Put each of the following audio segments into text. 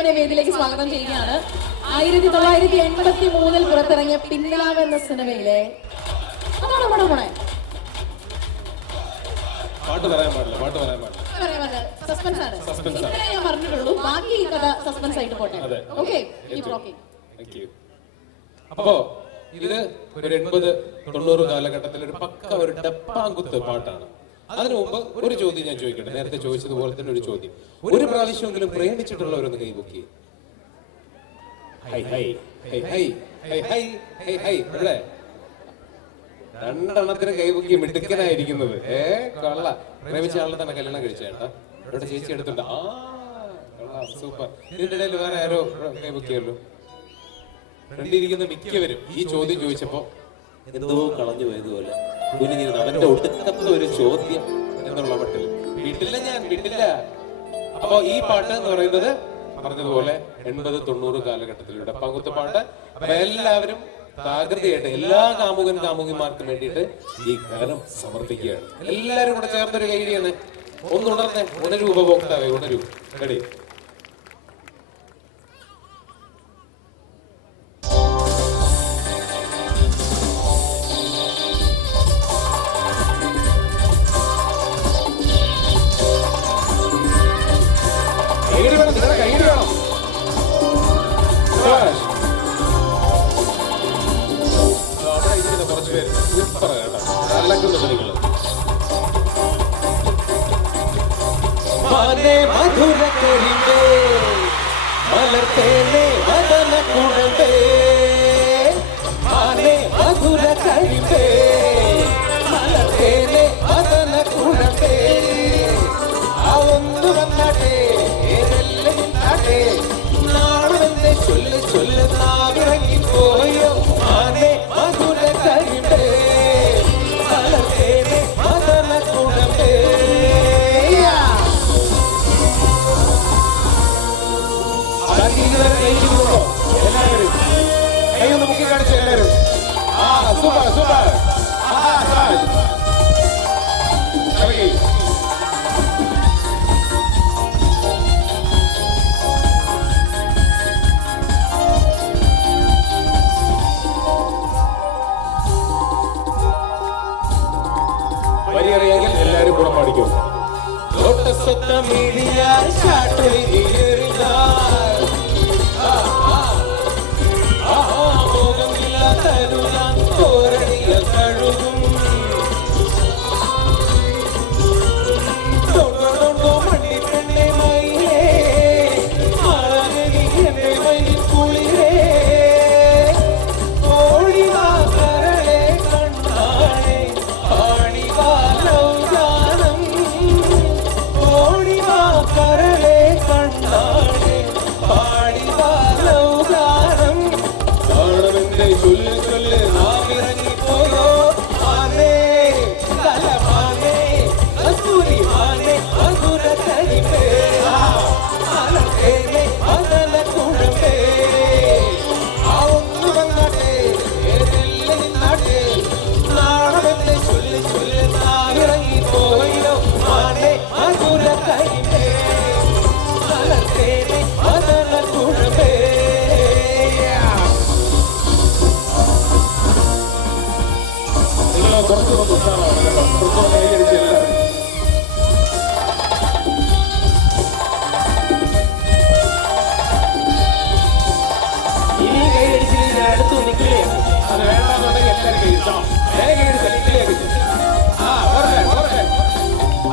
പിന്നിലാവിനെ വേദിയിലേക്ക് സ്വാഗതം ചെയ്യുകയാണ്. 1983 പുറത്തിറങ്ങിയ പിന്നിലാവ് എന്ന സിനിമയിലെ അതാണ് നമ്മുടെ മോണെ പാട്ട് പറയാൻ പാടില്ല. സസ്പെൻസ് ആണ്. ഞാൻ പറഞ്ഞിട്ടുള്ളൂ, ബാക്കി ഈ കഥ സസ്പെൻസ് ആയിട്ട് പോട്ടെ. ഓക്കെ, അപ്പോ ഇത് ഒരു 80-90 കാലഘട്ടത്തിൽ ഒരു പക്ക ഒരു ഡപ്പാങ്കുത്ത് പാട്ടാണ്. അതിനു മുമ്പ് ഒരു ചോദ്യം ഞാൻ ചോദിക്കട്ടെ, നേരത്തെ ചോദിച്ചതുപോലെ തന്നെ ഒരു ചോദ്യം. ഒരു പ്രാവശ്യമെങ്കിലും പ്രേമിച്ചിട്ടുള്ളവരൊന്ന് കൈബുക്കി. ഹൈ ഹൈ ഹൈ ഹൈ ഹൈ ഹൈ ഹൈ ഹൈ ഇവിടെ രണ്ടെണ്ണത്തിന് കൈബുക്കി മിടുക്കനായിരിക്കുന്നത്. കൊള്ള. പ്രേമിച്ച ആളിനെ തന്നെ കല്യാണം കഴിച്ചേട്ടാ. ഇവിടെ ചേച്ചി എടുത്തുണ്ട്. ആ കൊള്ളാം, സൂപ്പർ. ഇതിന്റെ ഇടയിൽ വേറെ ആരോ കൈബുക്കിയല്ലോ. ഫ്രണ്ടിരിക്കുന്ന മിക്കവരും ഈ ചോദ്യം ചോദിച്ചപ്പോ എന്തോ കളഞ്ഞു പോയതുപോലെ കുനിഞ്ഞിരുന്നു. അവന്റെ ഒടുക്കത്തെ ഒരു ചോദ്യം എന്നുള്ള മട്ടിൽ വീട്ടില്ല. അപ്പൊ ഈ പാട്ട് എന്ന് പറയുന്നത് പറഞ്ഞതുപോലെ 80-90 കാലഘട്ടത്തിലൂടെ പങ്കുത്ത പാട്ട്. അപ്പൊ എല്ലാവരും ജാഗ്രതയായിട്ട് എല്ലാ കാമുകന്മാർക്കും വേണ്ടിയിട്ട് ഈ ഗാനം സമർപ്പിക്കുകയാണ്. എല്ലാരും കൂടെ ചേർന്നൊരു കൈഡിയാണ്. ഒന്നുണർന്നേ, ഉണരൂ ഉപഭോക്താവേ, ഉണരൂ. റെഡി? മധുര കരിമ്പേ മലർത്തേനെ വദന കുഴമ്പേ, മധുര കരിമ്പേ മലർത്തേനെ വദന കുഴമ്പേ, അവന്ന് വന്നാട്ടെ ഏതെല്ലാം നാട്ടെ, നാളെന്നെ ചൊല്ല് നാവിറങ്ങിപ്പോയോ. മധുര കരിമ്പേ മലർത്തേനെ വദന കുഴമ്പേ. എല്ലാവരും കൈയൊന്ന് മുക്കി കാണിച്ചു. എല്ലാവരും സൂപ്പർ സൂപ്പർ. വരിയറിയാമെങ്കിൽ എല്ലാവരും കൂടെ പാടിക്കും.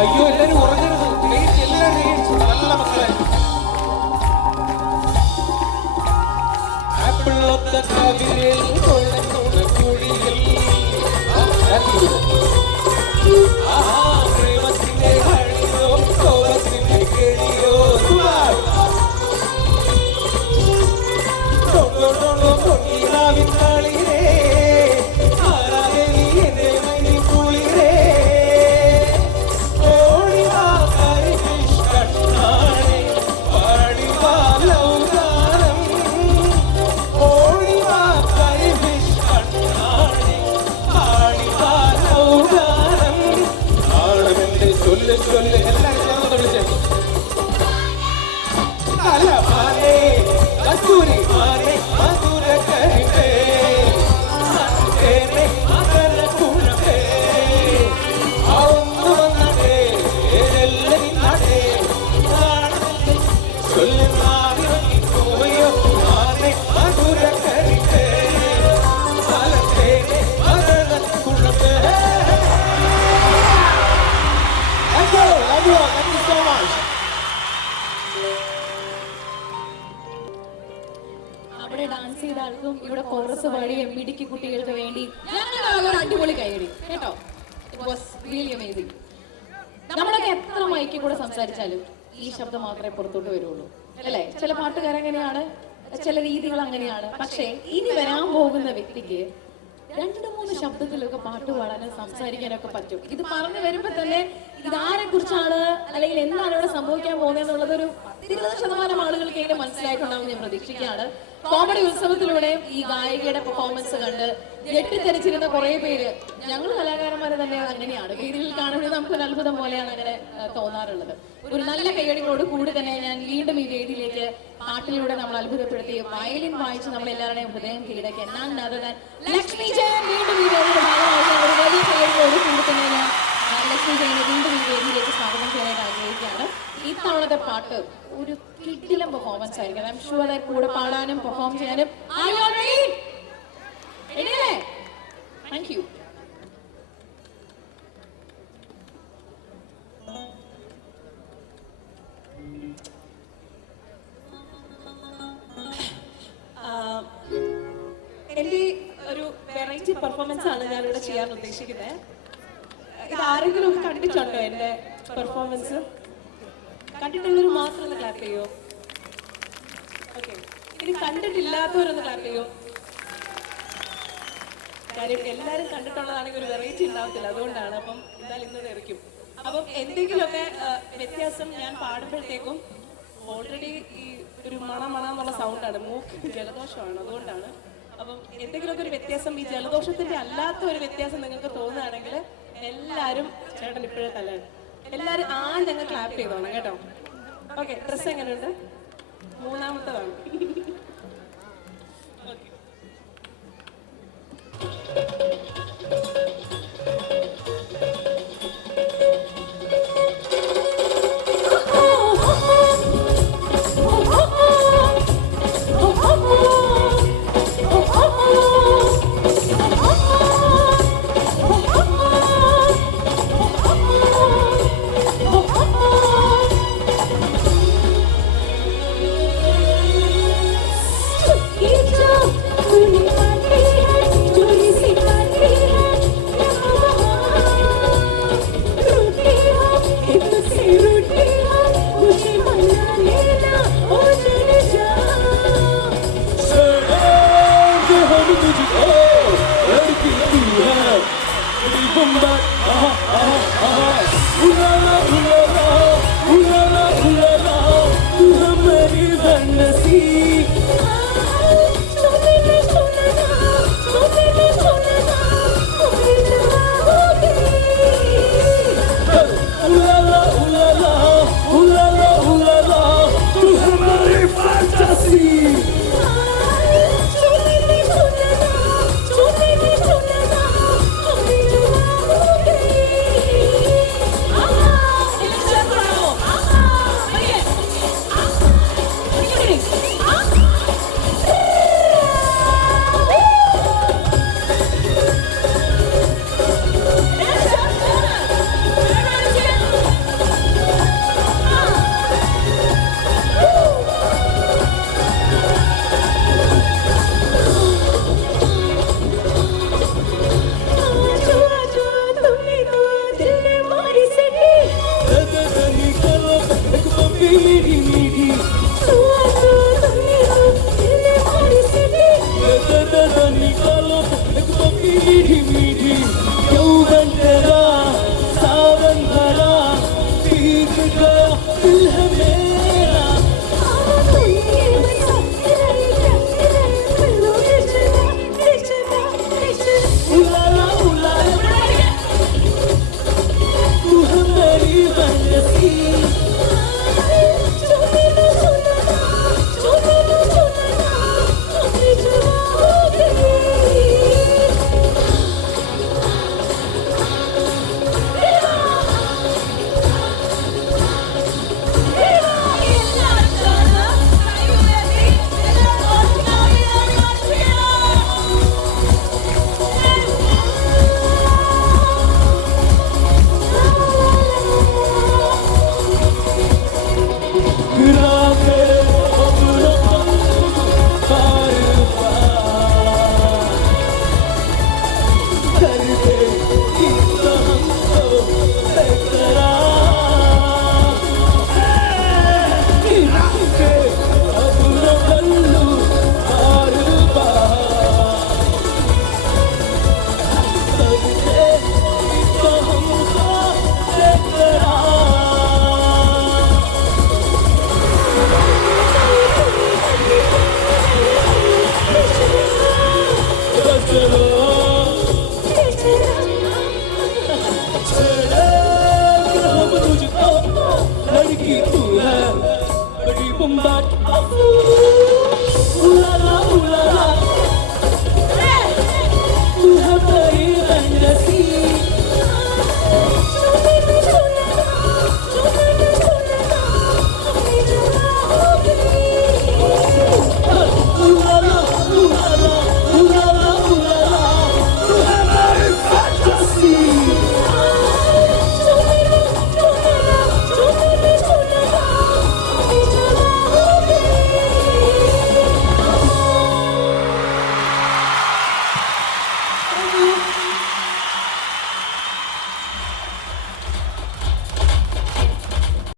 അയ്യോ, എല്ലാരും ഉറങ്ങരുത്. എല്ലാവരും നല്ല മക്കളെ. ആപ്പിളൊത്ത കവിളിൽ കൊള്ളുന്ന കുഴിയിൽ പ്രേമത്തിന്റെ കളിയോ കോപത്തിന്റെ കിഴിയോ പൊന്നിലാവിൻ കളിരേ എല്ലാവരും ചേർന്ന് വിളിച്ചേ. അവിടെ ഡാൻസ് ചെയ്ത ആൾക്കും ഇവിടെ കോറസ് പാടിയ മിടുക്കി കുട്ടികൾക്ക് വേണ്ടി ഞങ്ങളുടെ ഒരു അടിപൊളി കൈയടി കേട്ടോ. It was really amazing. നമ്മളൊക്കെ എത്ര മൈക്കിൽ കൂടെ സംസാരിച്ചാലും ഈ ശബ്ദം മാത്രമേ പുറത്തോട്ട് വരുള്ളൂ അല്ലേ? ചില പാട്ടുകാരങ്ങനെയാണ്, ചില രീതികൾ അങ്ങനെയാണ്. പക്ഷേ ഇനി വരാൻ പോകുന്ന വ്യക്തിക്ക് 2-3 ശബ്ദത്തിലൊക്കെ പാട്ട് പാടാനും സംസാരിക്കാനൊക്കെ പറ്റും. ഇത് പറഞ്ഞു വരുമ്പോ തന്നെ ഇതാരെ കുറിച്ചാണ് അല്ലെങ്കിൽ എന്താണ് ഇവിടെ സംഭവിക്കാൻ പോകുന്നത് ഒരു 20% ആളുകൾക്ക് എങ്ങനെ മനസ്സിലായിട്ടുണ്ടാവും ഞാൻ പ്രതീക്ഷിക്കുകയാണ്. കോമഡി ഉത്സവത്തിലൂടെ ഈ ഗായികയുടെ പെർഫോമൻസ് കണ്ട് ഞെട്ടിത്തെറിച്ചിരുന്ന കുറെ പേര്, ഞങ്ങൾ കലാകാരന്മാരെ തന്നെ അങ്ങനെയാണ്, വേദിയിൽ കാണുമ്പോൾ നമുക്കൊരു അത്ഭുതം പോലെയാണ് അങ്ങനെ തോന്നാറുള്ളത്. ഒരു നല്ല കൈയടികളോട് കൂടി തന്നെ ഞാൻ വീണ്ടും ഈ വേദിയിലേക്ക് പാട്ടിലൂടെ നമ്മൾ അത്ഭുതപ്പെടുത്തി വയലിൻ വായിച്ച് നമ്മൾ എല്ലാവരുടെയും ഹൃദയം കീഴടക്കി ലക്ഷ്മി ജയൻ വീണ്ടും ഈ വേദിയുടെ ഭാഗമായിട്ട് ഒരു വലിയ കൈയടികളോട് കൂടി തന്നെ ഞാൻ ലക്ഷ്മി ജയനെ വീണ്ടും ഈ വേദിയിലേക്ക് സ്വാഗതം ചെയ്യാനായിട്ട് ആഗ്രഹിക്കുകയാണ്. ഇത്തവണത്തെ പാട്ട് ഒരു കിടിലം പെർഫോമൻസ് ആയിരിക്കും. ഐ ആം ഷുവർ ദാറ്റ് കൂടെ പാടാനും പെർഫോം ചെയ്യാനും താങ്ക് യു. എൻ്റെ ഒരു വെറൈറ്റി പെർഫോമൻസ് ആണ് ഞാനിവിടെ ചെയ്യാൻ ഉദ്ദേശിക്കുന്നത്. ഇത് ആരെങ്കിലും ഒക്കെ കണ്ടിട്ടുണ്ടോ എൻ്റെ പെർഫോമൻസ്? കണ്ടിട്ടുള്ളവർ മാത്രം ഒന്ന് ക്ലാപ്പ് ചെയ്യോ? ഓക്കെ, ഇനി കണ്ടിട്ടില്ലാത്തവരൊന്ന് ക്ലാപ്പ് ചെയ്യോ? കാര്യം എല്ലാവരും കണ്ടിട്ടുള്ളതാണെങ്കിൽ ഒരു വെറൈറ്റി ഉണ്ടാവത്തില്ല, അതുകൊണ്ടാണ്. അപ്പം എന്തായാലും ഇന്ന് തെറിക്കും. അപ്പം എന്തെങ്കിലുമൊക്കെ വ്യത്യാസം ഞാൻ പാടുമ്പോഴത്തേക്കും ഓൾറെഡി ഈ ഒരു എന്നുള്ള സൗണ്ടാണ്, മൂക്ക് ജലദോഷമാണ്, അതുകൊണ്ടാണ്. അപ്പം എന്തെങ്കിലുമൊക്കെ ഒരു വ്യത്യാസം, ഈ ജലദോഷത്തിന്റെ അല്ലാത്ത ഒരു വ്യത്യാസം നിങ്ങൾക്ക് തോന്നുകയാണെങ്കിൽ എല്ലാവരും ചേട്ടൻ ഇപ്പോഴേ തല്ലാണ്, എല്ലാവരും ഞങ്ങൾ ക്ലാപ്പ് ചെയ്തോണം കേട്ടോ. ഓക്കെ, ഡ്രസ്സ് എങ്ങനെയുണ്ട്? മൂന്നാമത്തതാണ്. Come back,